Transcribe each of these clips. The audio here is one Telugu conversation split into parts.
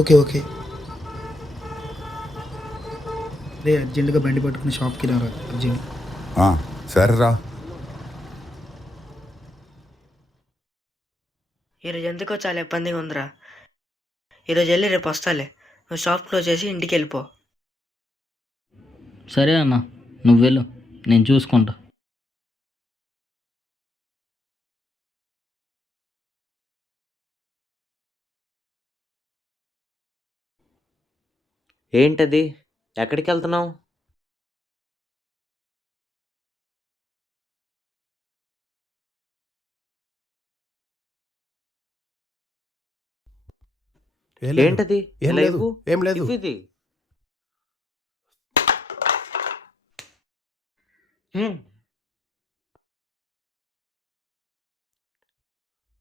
Okay okay. రే అర్జెంటుగా బండి పట్టుకుని షాప్కి రారా అర్జెంట్. ఆ, సరేరా. ఈరోజు ఎందుకో చాలా ఇబ్బందిగా ఉందిరా. ఈరోజు వెళ్ళి రేపు వస్తాలే. నువ్వు షాప్ క్లోజ్ చేసి ఇంటికి వెళ్ళిపో. సరే అన్న, నువ్వు వెళ్ళు, నేను చూసుకుంటా. ఏంటది? ఎక్కడికి వెళ్తున్నావు? ఏంటది? ఏం లేదు, లైవ్ ఏం లేదు. ఇది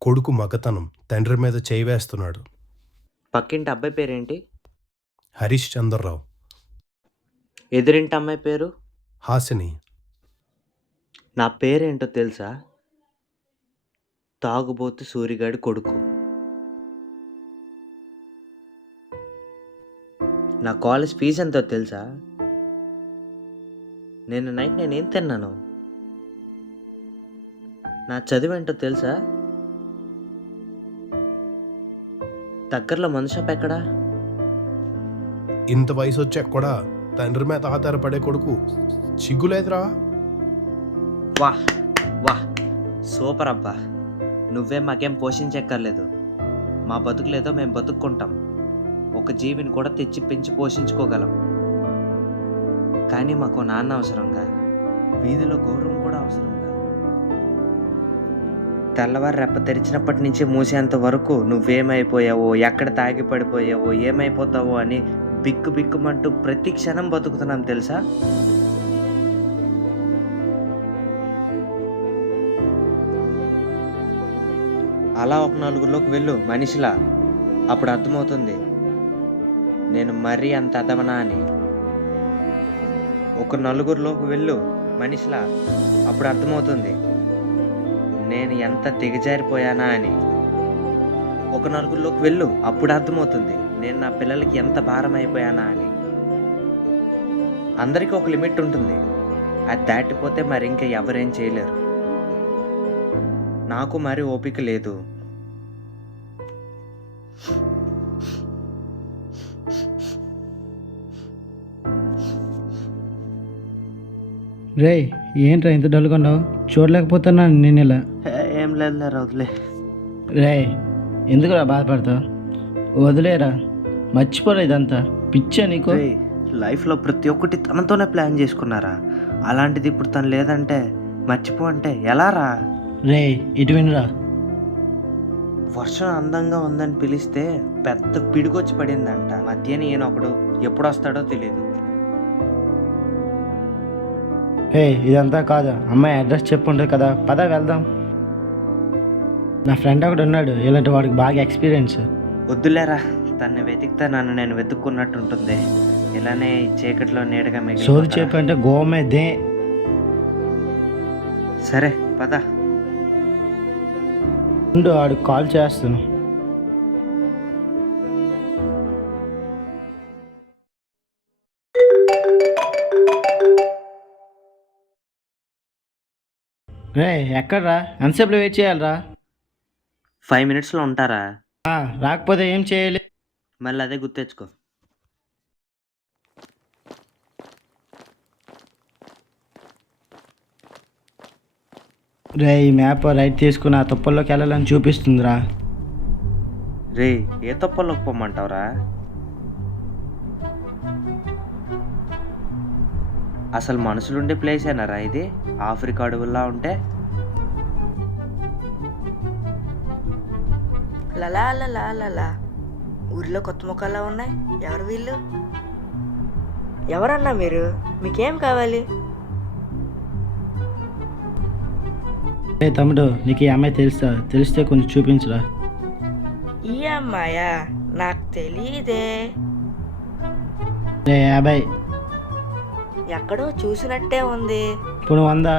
కొడుకు మగతనం తండ్రి మీద చేయి వేస్తున్నాడు. పక్కింటి అబ్బాయి పేరేంటి? హరీష్ చంద్రరావు. ఎదురింటి అమ్మాయి పేరు? హాసిని. నా పేరేంటో తెలుసా? తాగుబోతు సూరిగాడి కొడుకు. నా కాలేజ్ ఫీజు ఎంతో తెలుసా? నైట్ నేనేం తిన్నాను? నా చదువు ఏంటో తెలుసా? దగ్గరలో మందు షాప్ ఎక్కడా? ఇంత వయసు వచ్చాక కూడా తండ్రి మీద ఆధారపడే కొడుకు సిగ్గులేదురా? వాహ్ వాహ్, సూపర్ అబ్బా. నువ్వేం మాకేం పోషించక్కర్లేదు. మా బతుకులేదో మేము బతుక్కుంటాం. ఒక జీవిని కూడా తెచ్చి పెంచి పోషించుకోగలం. కానీ మాకు నాన్న అవసరంగా, వీధిలో గౌరవం కూడా అవసరంగా. తెల్లవారు రెప్ప తెరిచినప్పటి నుంచి మూసేంత వరకు నువ్వేమైపోయావో, ఎక్కడ తాగి పడిపోయావో, ఏమైపోతావో అని బిక్కు బిక్కుమంటూ ప్రతి క్షణం బతుకుతున్నాం తెలుసా? అలా ఒక నలుగురిలోకి వెళ్ళు మనిషిలా, అప్పుడు అర్థమవుతుంది నేను మరీ అంత అదవనా అని. ఒక నలుగురిలోకి వెళ్ళు మనిషిలా, అప్పుడు అర్థమవుతుంది నేను ఎంత దిగజారిపోయానా అని. ఒక నలుగురిలోకి వెళ్ళు, అప్పుడు అర్థమవుతుంది నేను నా పిల్లలకి ఎంత భారం అయిపోయానా అని. అందరికీ ఒక లిమిట్ ఉంటుంది, అది దాటిపోతే మరి ఇంకా ఎవరేం చేయలేరు. నాకు మరి ఓపిక లేదు. రే ఏంట్రా ఇంత డల్గా ఉన్నావు? చూడలేకపోతున్నాను నేను ఇలా. ఏం లేదు వదిలే. రే ఎందుకురా బాధపడతావు? వదిలేరా, మర్చిపోరా ఇదంతా. పిచ్చా నీకు? లైఫ్లో ప్రతి ఒక్కటి తనతోనే ప్లాన్ చేసుకున్నారా, అలాంటిది ఇప్పుడు తను లేదంటే మర్చిపో అంటే ఎలా రా? రే ఇటు వినురా. వర్షం అందంగా ఉందని పిలిస్తే పెద్ద పిడుగొచ్చి పడిందంట. మధ్యన ఈయనొకడు ఎప్పుడు వస్తాడో తెలీదు. ఏ ఇదంతా కాదు, అమ్మాయి అడ్రస్ చెప్పుంటుంది కదా, పద వెళ్దాం. నా ఫ్రెండ్ ఒకడు ఉన్నాడు, ఇలాంటి వాడికి బాగా ఎక్స్పీరియన్స్. వద్దులేరా, తన్ని వెతికితే నన్ను నేను వెతుక్కున్నట్టుంటుంది. ఇలానే ఈ చీకట్లో నీడగా సోది మిగిలి. చెప్పు అంటే గోమే దే. సరే పద. ఉండు, ఆడికి కాల్ చేస్తాను. రే ఎక్కడ్రా? ఎంతసేపులో వెయిట్ చేయాలరా? 5 minutesలో ఉంటారా? రాకపోతే ఏం చేయాలి? మళ్ళీ అదే గుర్తెచ్చుకో. రే ఈ మ్యాప్ రైట్ తీసుకుని ఆ తుప్పల్లోకి వెళ్ళాలని చూపిస్తుందిరా. రే ఏ తప్పలోకి పొమ్మంటావురా? అసలు మనుషులుండే ప్లేసేనారా ఇది? ఆఫ్రికా అడవుల్లా ఉంటే. లలా లలా లలా, ఊర్లో కొత్త ముఖాల్లో ఉన్నాయి. ఎవరు వీళ్ళు? ఎవరన్నా మీరు? మీకేం కావాలి? రే తమ్ముడు, నీకు ఈ అమ్మాయి తెలుసా? తెలిస్తే కొంచెం చూపించురా. ఈ అమ్మాయా? నాకు తెలీదే. రే 50. ఎక్కడో చూసినట్టే ఉంది. ఇప్పుడు 100.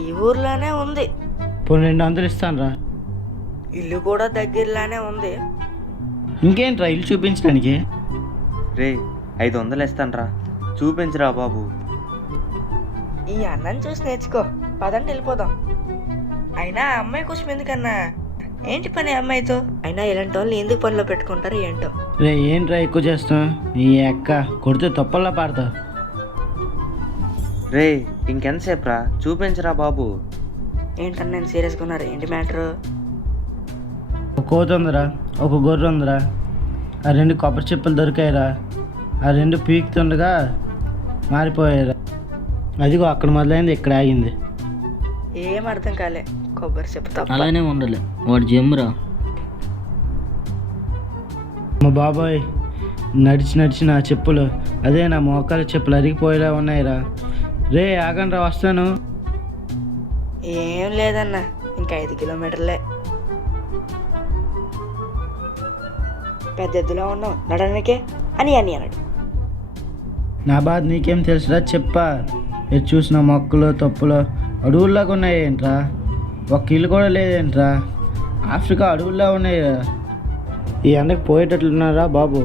ఈ ఊర్లోనే ఉంది. ఇప్పుడు 200 ఇస్తాను రా. ఇల్లు కూడా దగ్గరలోనే ఉంది. ఇంకేంట్రా ఇల్లు చూపించడానికి? రే 500 ఇస్తానురా, చూపించురా బాబు. ఈ అన్నని చూసి నేర్చుకో, పదండి వెళ్ళిపోదాం. అయినా ఆ అమ్మాయి కోసం ఎందుకన్నా, ఏంటి పని అమ్మాయితో? అయినా ఇలాంటి వాళ్ళు ఎందుకు పనిలో పెట్టుకుంటారు ఏంటో. రే ఏంట్రా ఎక్కువ చేస్తాం? ఈ అక్క కొడితే తొప్పల్లా పాడతా. రే ఇంకెంతసేపు రా, చూపించురా బాబు. ఏంటన్నా నేను సీరియస్గా ఉన్నారు, ఏంటి మ్యాటరు? ఒక కోతి ఉందిరా, ఒక గొర్రె ఉందిరా, ఆ 2 కొబ్బరి చెప్పులు దొరికాయిరా, ఆ 2 పీకుతుండగా మారిపోయారా. అదిగో అక్కడ మొదలైంది, ఇక్కడ ఆగింది. ఏం అర్థం కాలే, కొబ్బరి చెప్పు తప్ప. అలానే ఉండాలి, వాడు జమ్మురా. మా బాబాయ్ నడిచి నడిచి నా చెప్పులు, అదే నా మోకాల చెప్పులు అరిగిపోయేలా ఉన్నాయిరా. రే ఆగండి రా, వస్తాను. ఏం లేదన్నా, ఇంకా 5 కిలోమీటర్లే. పెద్ద ఎద్దులో ఉన్నావు నడనికే అని అన్నాడు. నా బాధ నీకేం తెలుసురా, చెప్పా. ఇది చూసిన మొక్కలు తప్పులు అడవుల్లాగా ఉన్నాయేంట్రా, ఒక ఇల్లు కూడా లేదేంట్రా, ఆఫ్రికా అడవుల్లా ఉన్నాయిరా. ఈ ఎండకు పోయేటట్లున్నారా బాబు.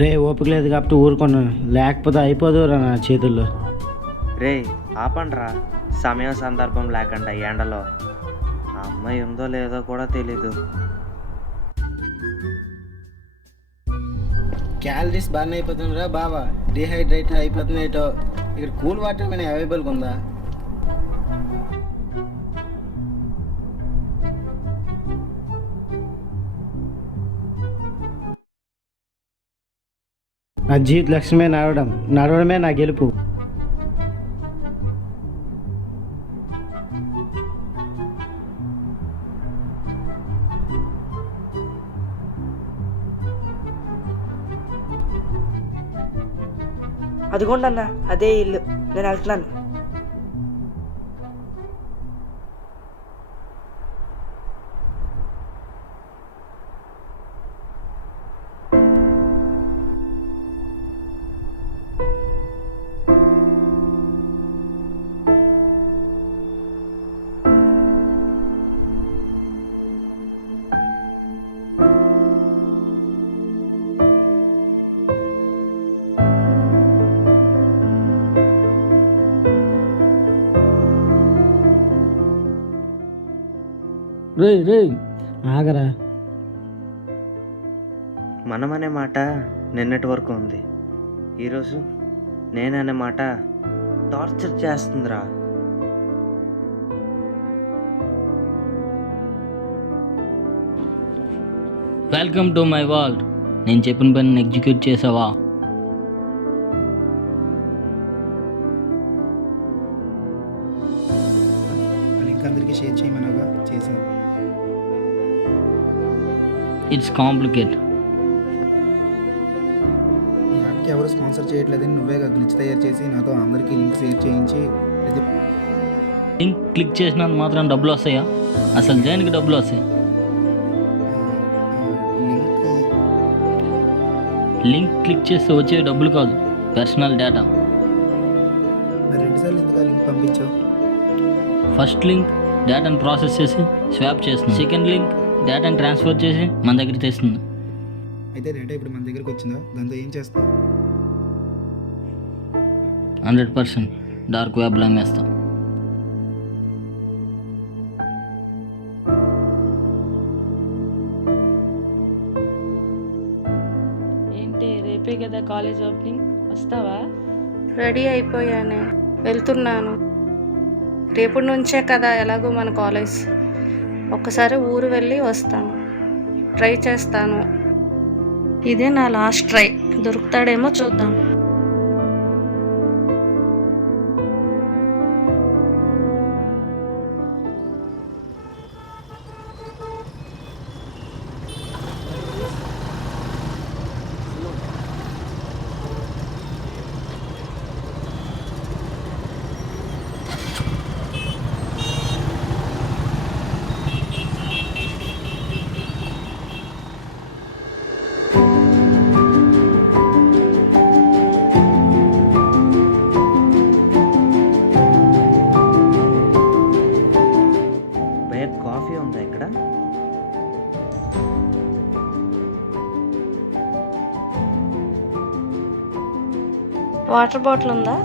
రే ఓపిక లేదు కాబట్టి ఊరుకున్నాను, లేకపోతే అయిపోదురా నా చేతుల్లో. రే ఆపండ్రా, సమయం సందర్భం లేకుండా ఎండలో. ఆ అమ్మాయి ఉందో లేదో కూడా తెలీదు. క్యాలరీస్ బాగానే అయిపోతుందిరా బాబా, డిహైడ్రేట్ అయిపోతున్నాయిటో. ఇక్కడ కూల్ వాటర్ కానీ అవైలబుల్గా ఉందా? నా జీవిత లక్ష్యమే నడవడమే నా గెలుపు. అదిగోండి అన్న, అదే ఇల్లు, నేను వెళ్తున్నాను. రే రే ఆగరా. మనమనే మాట నిన్నటి వరకు ఉంది, ఈరోజు నేననే మాట టార్చర్ చేస్తుందిరా. Welcome to my world. నేను చెప్పిన పని ఎగ్జిక్యూట్ చేసావా? లింక్ అందరికీ షేర్ చేయమనగా చేశాను. It's complicate. ఈ యాప్కి ఎవరు స్పాన్సర్ చేయట్లేదని నువ్వే గ్లిచ్ తయారు చేసి నాతో అందరికీ లింక్ షేర్ చేయించి లింక్ క్లిక్ చేసినంత మాత్రం డబ్బులు వస్తాయా? అసలు దేనికి డబ్బులు వస్తాయి? లింక్ క్లిక్ చేస్తే వచ్చే డబ్బులు కాదు, పర్సనల్ డేటా. మరి 2 సార్లు ఎందుకు ఆ లింక్ పంపించావు? ఫస్ట్ లింక్ డేటాను ప్రాసెస్ చేసి స్వాప్ చేస్తుంది, సెకండ్ లింక్ డేటాను ట్రాన్స్ఫర్ చేసి మన దగ్గర తెస్తుంది. అయితే డేటా ఇప్పుడు మన దగ్గరికి వచ్చిందా, దాంతో ఏం చేస్తావు? 100% డార్క్ వెబ్లో అమ్మేస్తాం. ఏంటి రేపే కదా కాలేజ్ ఓపెనింగ్, వస్తావా? రెడీ అయిపోయానే, వెళ్తున్నాను. రేపటి నుంచే కదా ఎలాగో మన కాలేజ్. ఒక్కసారి ఊరు వెళ్ళి వస్తాను, ట్రై చేస్తాను. ఇదే నా లాస్ట్ ట్రై, దొరుకుతాడేమో చూద్దాం. వాటర్ బాటిల్ ఉందా?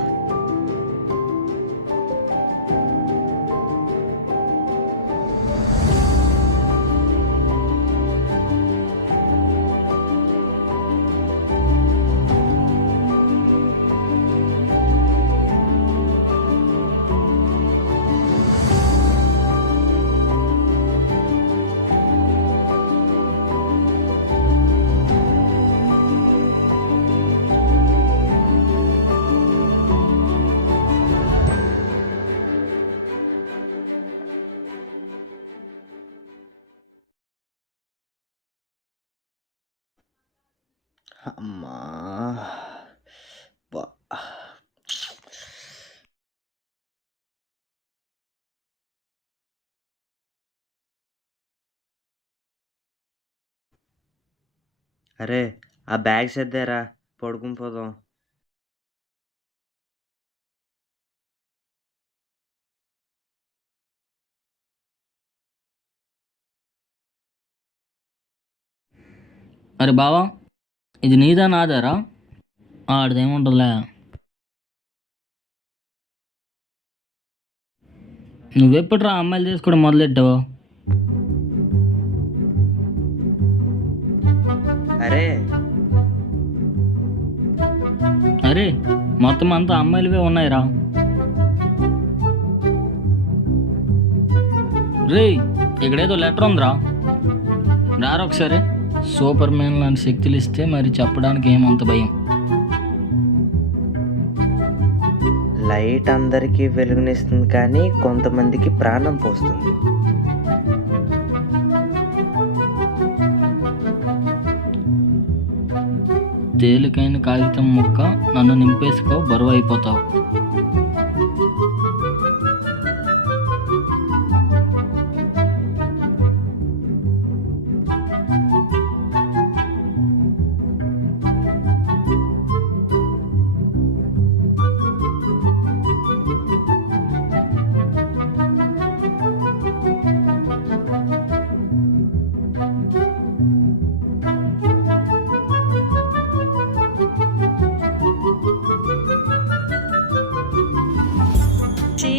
అమ్మా బా. అరే ఆ బ్యాగ్ సర్దారా, పడుకుని పోదాం. అరే బావా, ఇది నీదా నాదారా? ఆడదేముంటుందిలే. నువ్వెప్పుడురా అమ్మాయిలు చేసుకోవడం మొదలెట్టావు? అరే అరే మొత్తం అంతా అమ్మాయిలవే ఉన్నాయిరా. రే ఇక్కడేదో లెటర్ ఉందిరా, రారా ఒకసారి. సూపర్ మ్యాన్ లాంటి శక్తులు ఇస్తే మరి చెప్పడానికి ఏమంత భయం. లైట్ అందరికీ వెలుగునిస్తుంది కానీ కొంతమందికి ప్రాణం పోస్తుంది. తేలికైన కాగితం ముక్క, నన్ను నింపేసుకో, బరువు అయిపోతావు. చీ,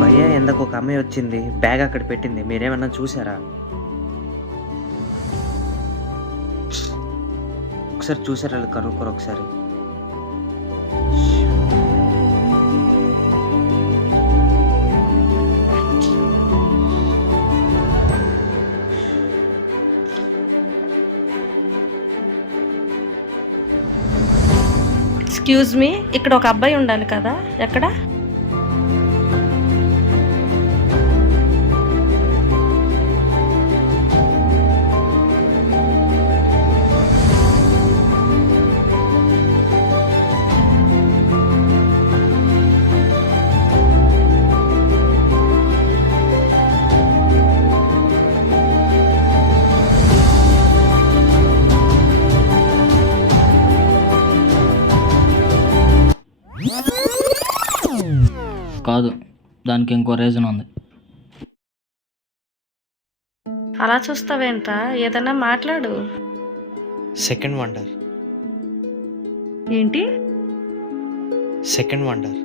భయ్యా ఎందకు ఒక అమ్మాయి వచ్చింది, బ్యాగ్ అక్కడ పెట్టింది, మీరేమన్నా చూసారా? ఒకసారి చూసారా కనుక్కోరు ఒకసారి. ఎక్స్క్యూజ్ మీ, ఇక్కడ ఒక అబ్బాయి ఉండాలి కదా, ఎక్కడ? కాదు, దానికి ఇంకో రీజన్ ఉంది. అలా చూస్తావేంట్రా, ఏదైనా మాట్లాడు. Second wonder. ఏంటి? సెకండ్ వండర్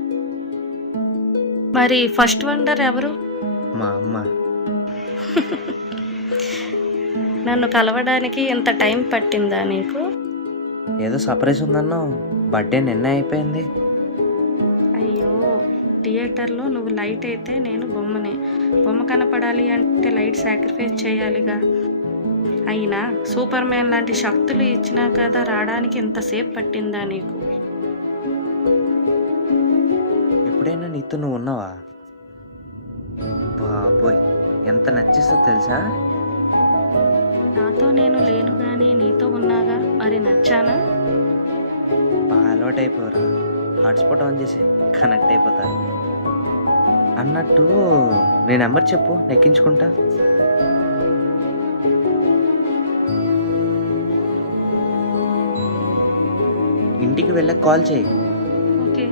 మరి ఫస్ట్ వండర్ ఎవరు? మా అమ్మ. నన్ను కలవడానికి ఇంత టైం పట్టిందా నీకు? ఏదో సర్ప్రైజ్ ఉందన్నావు, బర్త్డే నిన్న అయిపోయింది. అయ్యో, థియేటర్లో నువ్వు లైట్ అయితే నేను బొమ్మని. బొమ్మ కనపడాలి అంటే లైట్ సాక్రిఫైస్ చేయాలిగా. అయినా సూపర్ మ్యాన్ లాంటి శక్తులు ఇచ్చినా కదా రావడానికి ఎంతసేపు పట్టిందా నీకు? ఎప్పుడైనా నీతో నువ్వు ఉన్నావా? బాబోయ్, ఎంత నచ్చేస్తో తెలుసా? నాతో నేను లేను కానీ నీతో ఉన్నాగా, మరి నచ్చానా? బాగా అలవాటు అయిపోరా. హాట్స్పాట్ ఆన్ చేసి కనెక్ట్ అయిపోతా. అన్నట్టు నీ నెంబర్ చెప్పు, ఎక్కించుకుంటా. ఇంటికి వెళ్ళాక కాల్ చేయి, ఓకే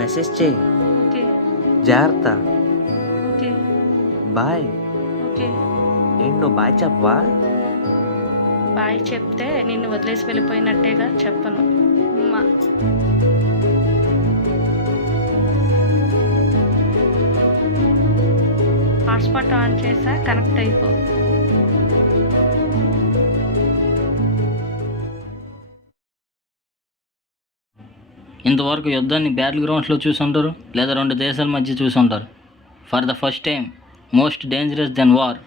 మెసేజ్ చేయి. ఓకే జాగ్రత్త. Okay bye. ఓకే. ఏంటి నువ్వు బాయ్ చెప్పవా? బాయ్ చెప్తే నిన్ను వదిలేసి వెళ్ళిపోయినట్టేగా, చెప్పను. ఉమ్మా. హాట్స్పాట్ ఆన్ చేసా, కనెక్ట్ అయిపో. ఇంతవరకు యుద్ధాన్ని బ్యాటిల్ గ్రౌండ్స్లో చూసుంటారు, లేదా 2 దేశాల మధ్య చూసుంటారు. For the first time most dangerous then war.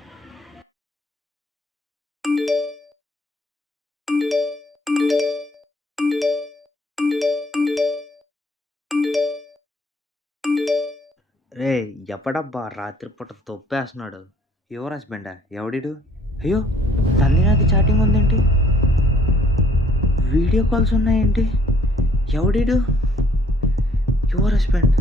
రే, ఎవడబ్బా రాత్రిపూట తొప్పేస్తున్నాడు? యువర్ హస్బెండా? ఎవడిడు? అయ్యో, నందినాకి చాటింగ్ ఉందేంటి? వీడియో కాల్స్ ఉన్నాయేంటి? ఎవడిడు? Your husband.